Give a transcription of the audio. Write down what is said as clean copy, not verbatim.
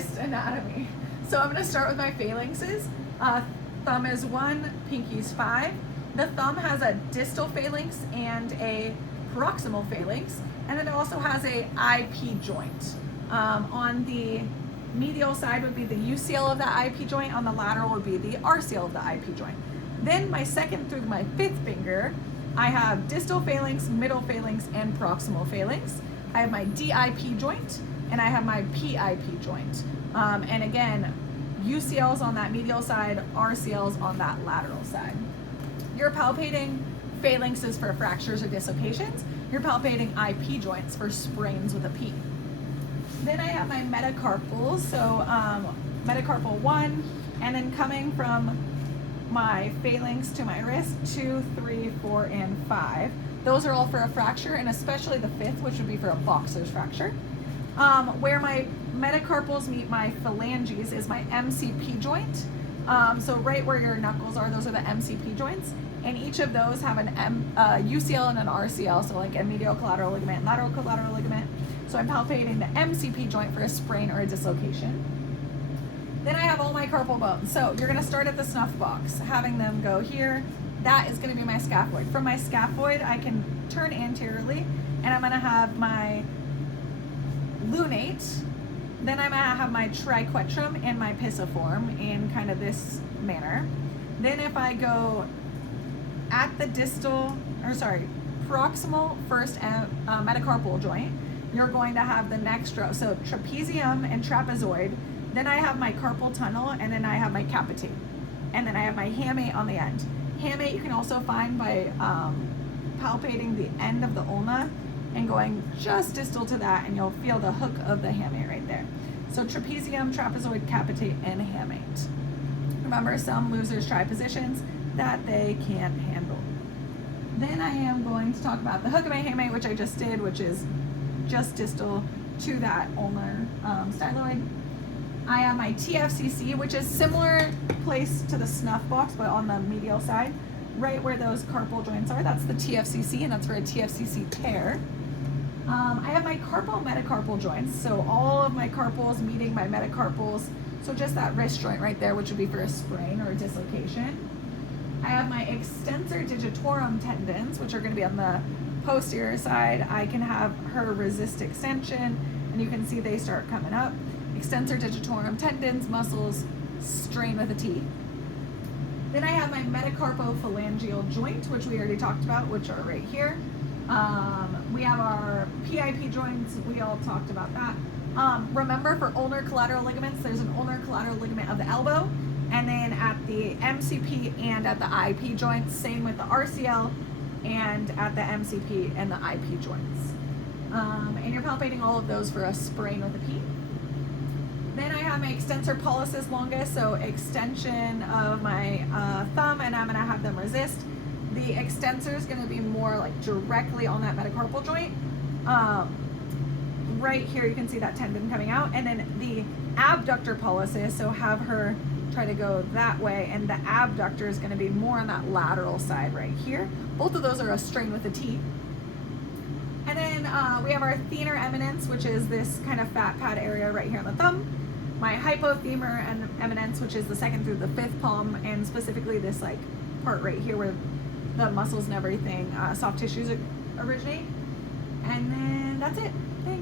wrist anatomy. So I'm gonna start with my phalanxes. Thumb is 1, pinky's 5. The thumb has a distal phalanx and a proximal phalanx, and then it also has a IP joint. On the medial side would be the UCL of the IP joint, on the lateral would be the RCL of the IP joint. Then my second through my fifth finger, I have distal phalanx, middle phalanx, and proximal phalanx. I have my DIP joint, and I have my PIP joint. And again, UCLs on that medial side, RCLs on that lateral side. You're palpating phalanxes for fractures or dislocations. You're palpating IP joints for sprains with a P. Then I have my metacarpals, so metacarpal 1, and then coming from my phalanx to my wrist, 2, 3, 4, and 5. Those are all for a fracture, and especially the fifth, which would be for a boxer's fracture. Where my metacarpals meet my phalanges is my MCP joint. So right where your knuckles are, those are the MCP joints. And each of those have an UCL and an RCL, so like a medial collateral ligament and lateral collateral ligament. So I'm palpating the MCP joint for a sprain or a dislocation. Then I have all my carpal bones. So you're gonna start at the snuff box, having them go here. That is gonna be my scaphoid. From my scaphoid, I can turn anteriorly, and I'm gonna have my lunate. Then I'm gonna have my triquetrum and my pisiform in kind of this manner. Then if I go at the proximal first metacarpal joint, you're going to have the next row. So trapezium and trapezoid. Then I have my carpal tunnel, and then I have my capitate. And then I have my hamate on the end. Hamate you can also find by palpating the end of the ulna and going just distal to that, and you'll feel the hook of the hamate right there. So trapezium, trapezoid, capitate, and hamate. Remember, some losers try positions that they can't handle. Then I am going to talk about the hook of my hamate, which I just did, which is just distal to that ulnar styloid. I have my TFCC, which is similar place to the snuff box, but on the medial side, right where those carpal joints are. That's the TFCC, and that's for a TFCC tear. I have my carpal metacarpal joints, so all of my carpals meeting my metacarpals, so just that wrist joint right there, which would be for a sprain or a dislocation. I have my extensor digitorum tendons, which are going to be on the posterior side. I can have her resist extension, and you can see they start coming up. Extensor digitorum tendons, muscles, strain with a T. Then I have my metacarpophalangeal joint, which we already talked about, which are right here. We have our PIP joints, we all talked about that. Remember, for ulnar collateral ligaments, there's an ulnar collateral ligament of the elbow, and then at the MCP and at the IP joints, same with the RCL, and at the MCP and the IP joints. And you're palpating all of those for a sprain with a P. Then I have my extensor pollicis longus, so extension of my thumb, and I'm gonna have them resist. The extensor is gonna be more like directly on that metacarpal joint. Right here you can see that tendon coming out, and then the abductor pollicis, so have her try to go that way, and the abductor is gonna be more on that lateral side right here. Both of those are a strain with a T. And then we have our thenar eminence, which is this kind of fat pad area right here on the thumb. My hypothenur eminence, which is the second through the fifth palm, and specifically this like part right here where the muscles and everything, soft tissues originate. And then that's it.